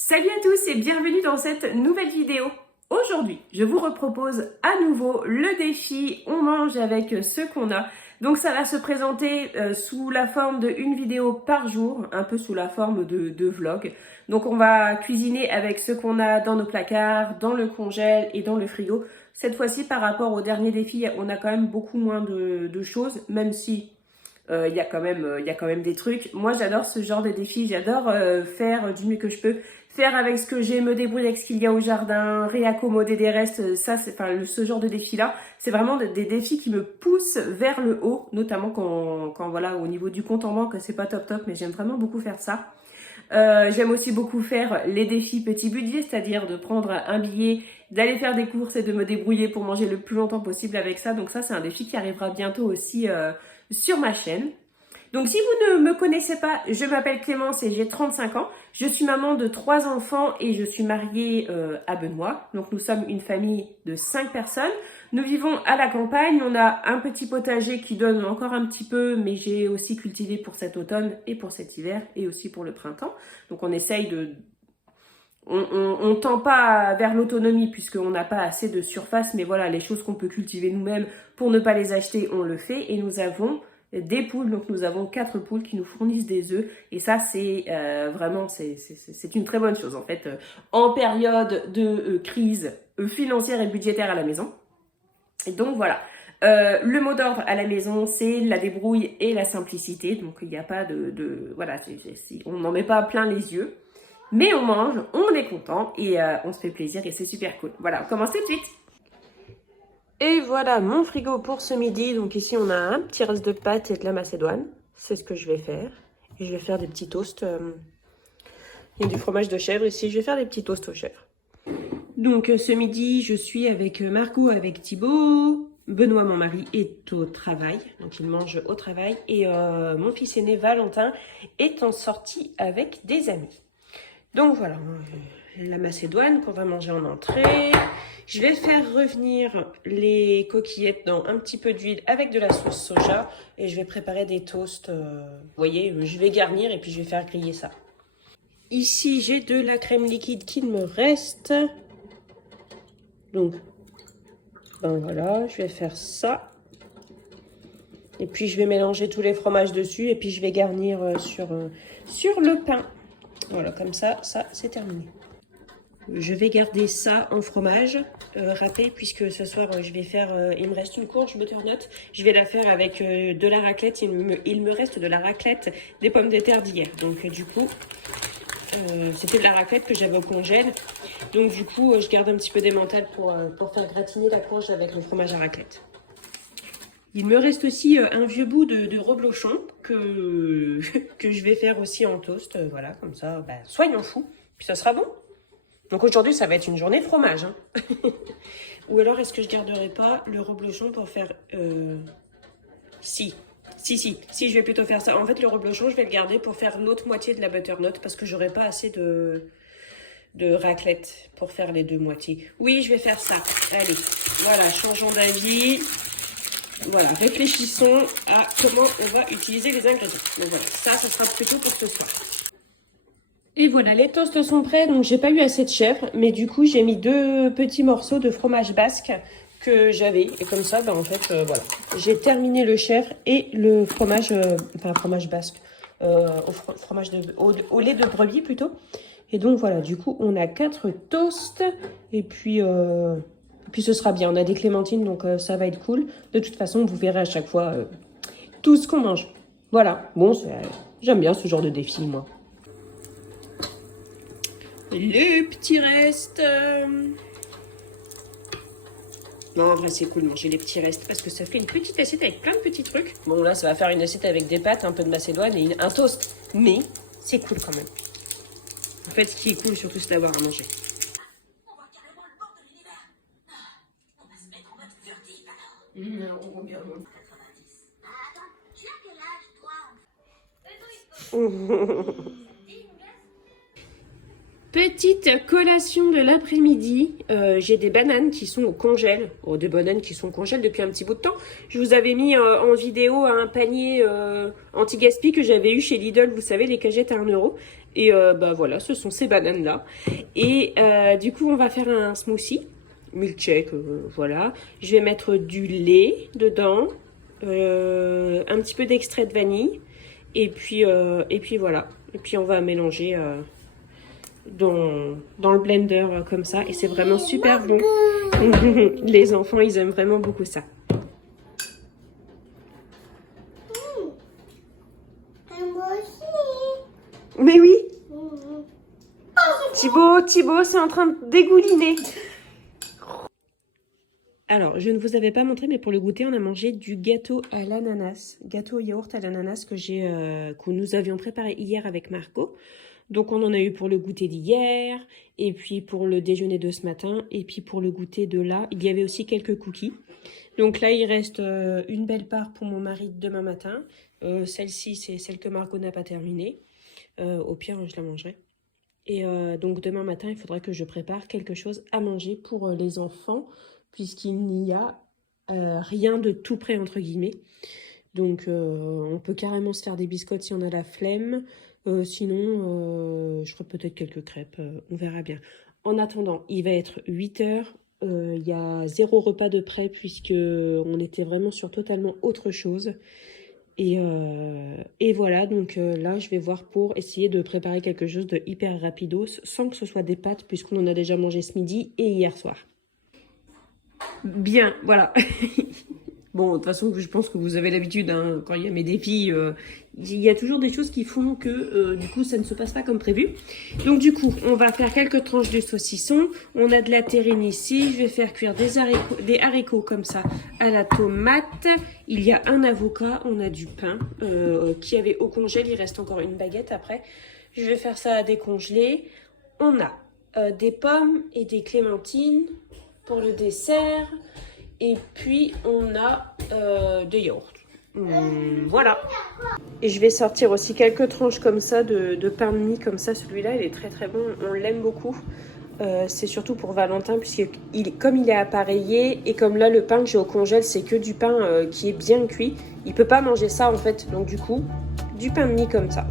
Salut à tous et bienvenue dans cette nouvelle vidéo. Aujourd'hui, je vous repropose à nouveau le défi On mange avec ce qu'on a. Donc ça va se présenter sous la forme d'une vidéo par jour, un peu sous la forme de vlog. Donc on va cuisiner avec ce qu'on a dans nos placards, dans le congèle et dans le frigo. Cette fois-ci, par rapport au dernier défi, on a quand même beaucoup moins de choses, même si il y a quand même des trucs. Moi, j'adore ce genre de défi. J'adore faire du mieux que je peux. Faire avec ce que j'ai, me débrouiller avec ce qu'il y a au jardin, réaccommoder des restes. Ça, c'est, enfin, ce genre de défi-là, c'est vraiment des défis qui me poussent vers le haut, notamment quand voilà, au niveau du compte en banque, c'est pas top, mais j'aime vraiment beaucoup faire ça. J'aime aussi beaucoup faire les défis petit budget, c'est-à-dire de prendre un billet, d'aller faire des courses et de me débrouiller pour manger le plus longtemps possible avec ça. Donc ça, c'est un défi qui arrivera bientôt aussi sur ma chaîne. Donc si vous ne me connaissez pas, je m'appelle Clémence et j'ai 35 ans. Je suis maman de 3 enfants et je suis mariée à Benoît. Donc nous sommes une famille de 5 personnes. Nous vivons à la campagne. On a un petit potager qui donne encore un petit peu, mais j'ai aussi cultivé pour cet automne et pour cet hiver et aussi pour le printemps. Donc on essaye de... On tend pas vers l'autonomie puisqu'on n'a pas assez de surface, mais voilà, les choses qu'on peut cultiver nous-mêmes pour ne pas les acheter, on le fait. Et nous avons des poules, donc nous avons 4 poules qui nous fournissent des œufs. Et ça, c'est vraiment, c'est une très bonne chose en fait. En période de crise financière et budgétaire à la maison. Et donc voilà. Le mot d'ordre à la maison, c'est la débrouille et la simplicité. Donc il n'y a pas voilà, on n'en met pas plein les yeux. Mais on mange, on est content et on se fait plaisir et c'est super cool. Voilà, on commence tout de suite. Et voilà mon frigo pour ce midi. Donc ici on a un petit reste de pâtes et de la macédoine. C'est ce que je vais faire. Et je vais faire des petits toasts. Il y a du fromage de chèvre ici. Je vais faire des petits toasts aux chèvres. Donc ce midi je suis avec Margot, avec Thibaut. Benoît, mon mari, est au travail. Donc il mange au travail. Et mon fils aîné Valentin est en sortie avec des amis. Donc voilà, la macédoine qu'on va manger en entrée. Je vais faire revenir les coquillettes dans un petit peu d'huile avec de la sauce soja. Et je vais préparer des toasts. Vous voyez, je vais garnir et puis je vais faire griller ça. Ici, j'ai de la crème liquide qu'il me reste. Donc, ben voilà, je vais faire ça. Et puis, je vais mélanger tous les fromages dessus. Et puis, je vais garnir sur le pain. Voilà, comme ça c'est terminé. Je vais garder ça en fromage râpé puisque ce soir je vais faire, il me reste une courge butternut. Je vais la faire avec de la raclette. Il me reste de la raclette des pommes de terre d'hier. Donc du coup, c'était de la raclette que j'avais au congèle. Donc du coup, je garde un petit peu d'emmental pour faire gratiner la courge avec le fromage à raclette. Il me reste aussi un vieux bout de reblochon que je vais faire aussi en toast. Voilà, comme ça, bah, soyons fous. Puis ça sera bon. Donc aujourd'hui, ça va être une journée fromage. Hein. Ou alors, est-ce que je garderai pas le reblochon pour faire... Si, je vais plutôt faire ça. En fait, le reblochon, je vais le garder pour faire l'autre moitié de la butternut parce que j'aurai pas assez de raclette pour faire les deux moitiés. Oui, je vais faire ça. Allez, voilà, changeons d'avis. Voilà, réfléchissons à comment on va utiliser les ingrédients. Donc voilà, ça sera plutôt pour ce soir. Et voilà, les toasts sont prêts. Donc j'ai pas eu assez de chèvre, mais du coup j'ai mis 2 petits morceaux de fromage basque que j'avais. Et comme ça, ben, en fait, voilà. J'ai terminé le chèvre et le fromage, enfin fromage basque, au lait de brebis plutôt. Et donc voilà, du coup on a 4 toasts et puis ce sera bien. On a des clémentines, donc ça va être cool. De toute façon, vous verrez à chaque fois tout ce qu'on mange. Voilà. Bon, j'aime bien ce genre de défi, moi. Le petit reste. Non, en vrai, c'est cool de manger les petits restes parce que ça fait une petite assiette avec plein de petits trucs. Bon, là, ça va faire une assiette avec des pâtes, un peu de macédoine et un toast. Mais c'est cool quand même. En fait, ce qui est cool, surtout, c'est d'avoir à manger. Petite collation de l'après-midi, j'ai des bananes qui sont au congèle. Oh, des bananes qui sont au congèle depuis un petit bout de temps. Je vous avais mis en vidéo un panier anti-gaspi que j'avais eu chez Lidl, vous savez, les cagettes à 1 €. Et bah voilà, ce sont ces bananes-là. Et du coup, on va faire un smoothie, milkshake, voilà. Je vais mettre du lait dedans, un petit peu d'extrait de vanille. Et puis voilà. Et puis on va mélanger dans le blender comme ça. Et c'est vraiment super bon. Les enfants, ils aiment vraiment beaucoup ça. Mais oui. Thibaut, c'est en train de dégouliner. Alors, je ne vous avais pas montré, mais pour le goûter, on a mangé du gâteau à l'ananas. Gâteau au yaourt à l'ananas que nous avions préparé hier avec Marco. Donc, on en a eu pour le goûter d'hier, et puis pour le déjeuner de ce matin, et puis pour le goûter de là. Il y avait aussi quelques cookies. Donc là, il reste une belle part pour mon mari demain matin. Celle-ci, c'est celle que Marco n'a pas terminée. Au pire, je la mangerai. Et donc demain matin, il faudra que je prépare quelque chose à manger pour les enfants, puisqu'il n'y a rien de tout prêt, entre guillemets. Donc on peut carrément se faire des biscottes si on a la flemme. Sinon, je ferai peut-être quelques crêpes, on verra bien. En attendant, il va être 8 heures. Il y a 0 repas de prêt, puisqu'on était vraiment sur totalement autre chose. Et voilà, donc là, je vais voir pour essayer de préparer quelque chose de hyper rapidos, sans que ce soit des pâtes, puisqu'on en a déjà mangé ce midi et hier soir. Bien, voilà. Bon, de toute façon, je pense que vous avez l'habitude, hein, quand il y a mes défis, il y a toujours des choses qui font que, du coup, ça ne se passe pas comme prévu. Donc, du coup, on va faire quelques tranches de saucisson. On a de la terrine ici. Je vais faire cuire des haricots comme ça à la tomate. Il y a un avocat. On a du pain qui avait au congèle. Il reste encore une baguette après. Je vais faire ça à décongeler. On a des pommes et des clémentines pour le dessert. Et puis, on a des yaourts. Voilà. Et je vais sortir aussi quelques tranches comme ça de pain de mie. Comme ça, celui-là, il est très très bon. On l'aime beaucoup. C'est surtout pour Valentin, comme il est appareillé. Et comme là, le pain que j'ai au congèle, c'est que du pain qui est bien cuit. Il peut pas manger ça, en fait. Donc, du coup, du pain de mie comme ça.